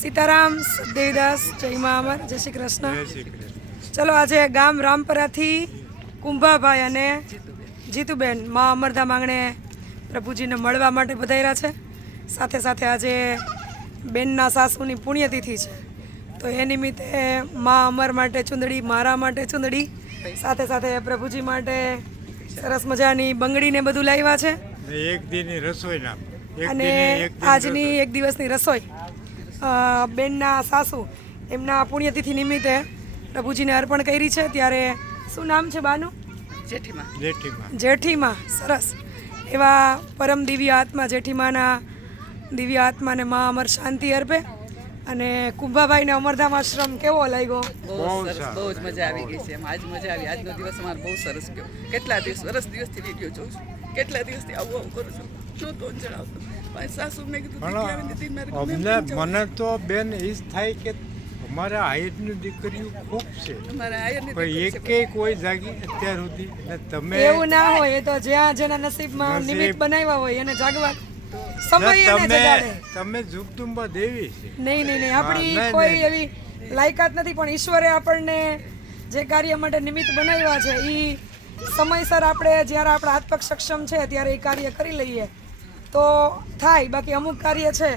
સીતારામ, દેવીદાસ, જય મા અમર, જય શ્રી કૃષ્ણ. ચલો આજે ગામ રામપરાથી કુંભાભાઈ અને જીતુબેન મા અમરધામ આંગણે પ્રભુજીને મળવા માટે પધાર્યા છે. સાથે સાથે આજે બેનના સાસુની પુણ્યતિથિ છે, તો એ નિમિત્તે મા અમર માટે ચૂંદડી, મારા માટે ચૂંદડી, સાથે સાથે પ્રભુજી માટે સરસ મજાની બંગડીને બધું લાવ્યા છે. એક દિનની રસોઈના અને આજની એક દિવસની રસોઈ બેનના સાસુ એમના પુણ્યતિથિ નિમિત્તે પ્રભુજીને અર્પણ કરી છે. ત્યારે શું નામ છે બાનું? જેઠીમાં. સરસ એવા પરમ દિવ્ય આત્મા જેઠીમાના દિવ્ય આત્માને મા અમર શાંતિ અર્પે. અને કુંભાભાઈને અમરધામ આશ્રમ કેવો લાગ્યો? બહુ જ મજા આવી ગઈ છે. આજ મજા આવી. આજનો દિવસ અમારો બહુ સરસ ગયો. કેટલા દિવસથી વિડીયો જોઉં છું, કેટલા દિવસથી આવું કરું છું, નહોતો જણાવતો. સાસુ મેં કીધું મને તો બેન એ જ થાય કે અમારા આયરની દીકરીઓ ખૂબ છે, એકેય કોઈ જાગી અત્યાર સુધી તમે એવું ના હોય. એ તો જ્યાં જેના નસીબમાં નિમિત્ત બનાવ્યા હોય એને જાગવા સમય એને જગાડે. તમે જુગદુંબા દેવી છે. નહીં આપણી કોઈ એવી લાયકાત નથી, પણ ઈશ્વરે આપણને જે કાર્ય માટે નિમિત્ત બનાવ્યા છે એ સમયસર આપણે જ્યારે આપણા હાથ પગ સક્ષમ છે ત્યારે એ કાર્ય કરી લઈએ તો થાય. બાકી અમુક કાર્ય છે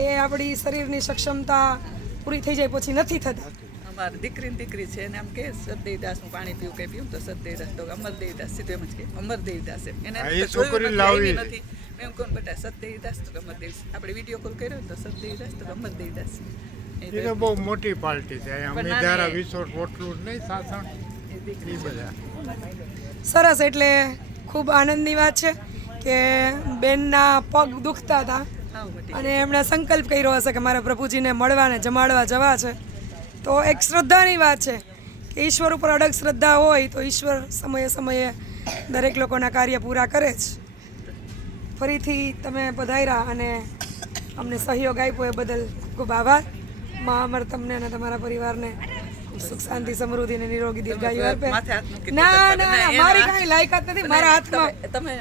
એ આપણી શરીરની સક્ષમતા પૂરી થઈ જાય પછી નથી થતા. અમારી દીકરી છે અને આમ કે સતદેવદાસનું પાણી પીવું કે પીવું તો સતદેવદાસ તો અમરદેવદાસ સીધું એમ જ કે અમરદેવદાસ એને નથી. એમ કોણ બેટા સતદેવદાસ તો અમરદેવ. આપણે વિડીયો કોલ કર્યો તો સતદેવદાસ તો અમરદેવદાસ. એ તો બહુ મોટી પાર્ટી છે. અમે ધારા વિસોટ પોટલું નહીં સાસણ એ બધા સરસ. એટલે ખૂબ આનંદની વાત છે કે બેનના પગ દુખતા હતા અને એમણે સંકલ્પ કર્યો હશે કે મારે પ્રભુજીને મળવાને જમાડવા જવા છે. તો એક શ્રદ્ધાની વાત છે કે ઈશ્વર ઉપર અડગ શ્રદ્ધા હોય તો ઈશ્વર સમયે સમયે દરેક લોકોના કાર્ય પૂરા કરે જ. ફરીથી તમે પધાર્યા અને અમને સહયોગ આપ્યો એ બદલ ખૂબ આભાર. મા અમર તમને અને તમારા પરિવારને સુખ શાંતિ સમૃદ્ધિ અને નિરોગી દીર્ઘાયુ આપે. ના મારી કાંઈ લાયકાત નથી. મારા હાથમાં તમે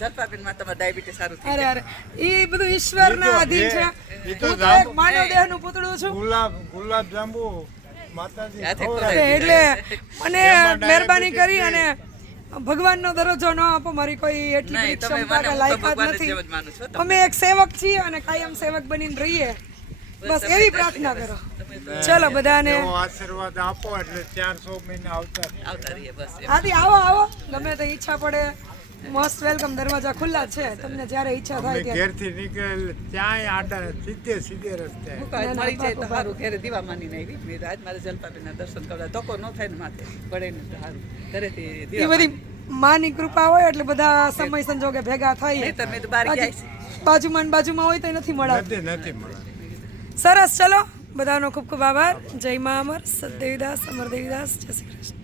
જલપાબેનમાં તમારું ડાયાબિટીસ સારું થઈ અરે એ બધું ઈશ્વરના આધીન છે. હું તો એક માનવ દેહનું પૂતળું છું. ગુલાબ જાંબુ માતાજી એટલે મને મહેરબાની કરી અને ભગવાનનો દરજ્જો ન આપો. મારી કોઈ એટલી બધી ક્ષમતા કે લાયકાત નથી. અમે એક સેવક છીએ અને કાયમ સેવક બનીને રહીએ, બસ એવી પ્રાર્થના કરો. ચલો બધાને આશીર્વાદ આપો એટલે 400 મહિના આવતા રહીએ. બસ આથી આવો ગમે તે ઈચ્છા પડે, મોસ્ટ વેલકમ. દરવાજા ખુલ્લા છે, તમને જ્યારે ઈચ્છા થાય ત્યારે. ઘેરથી નીકળે ત્યાંય આડા સીધે રસ્તે મળી જાય તો સારું. ઘરે દીવા માની આવી મેં આજ મારે જલપાબેનના દર્શન કરવા ધક્કો ન થાય ને માથે પડે ને તો સારું. ઘરેથી એ બધી માની કૃપા હોય એટલે બધા સમય સંજોગે ભેગા થાય. બાજુમાં હોય તો નથી મળે. સરસ. ચલો બધાનો ખૂબ ખૂબ આભાર. જય મા અમર, સતદેવીદાસ, અમરદેવીદાસ, જય શ્રી કૃષ્ણ.